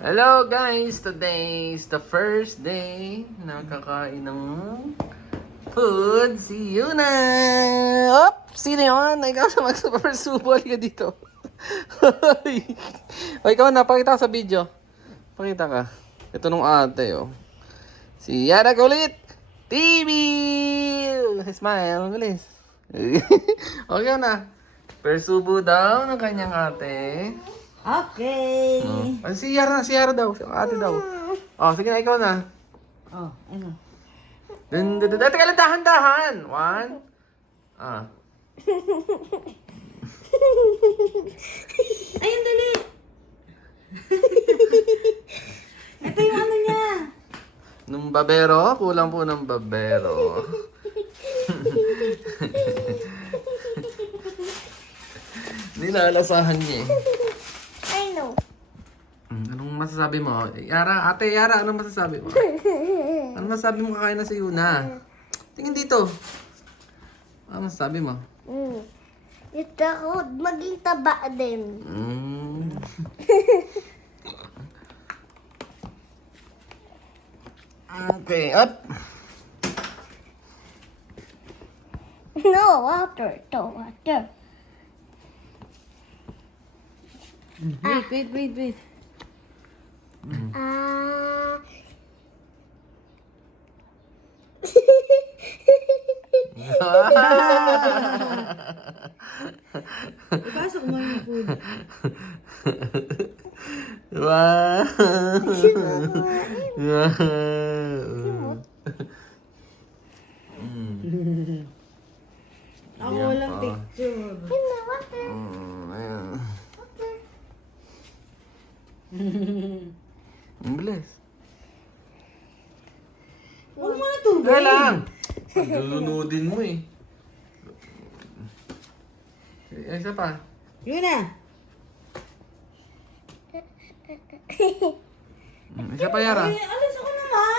Hello guys! Today is the first day na kakain ng food si Yuna! Op! Sino yun? Ikaw na magsupersubol ka dito. O ikaw na, pakita ka sa video. Pakita ka. Ito nung ate oh. Si Yara Kulit TV! Smile, bilis. Okay na. Persubo daw ng kanyang ate. Okay. Si Yara daw. Si ate daw. Oh, sige na, ikaw na. Oh, ano? Teka lang, dahan-dahan. One. Ah. Ayun, dali. Ito yung ano niya. Nung babero, kulang po ng babero. Nilalasahan niya eh. I know. Anong masasabi mo? Yara, ate Yara, anong masasabi mo? Anong masasabi mo kakain na si Yuna? Tingin dito. Anong masasabi mo? Ito ako maging taba din. Okay, up. No, water. To water. Wait. Ah. Ipasok mo yung food. Wow. Ako walang picture. No, water. Ayan. Water. Ang bilis. Huwag mo na tubig. Kaya lang. Lulunodin mo eh. Isa pa. Yun na. Isa pa, Yara. Ay, ano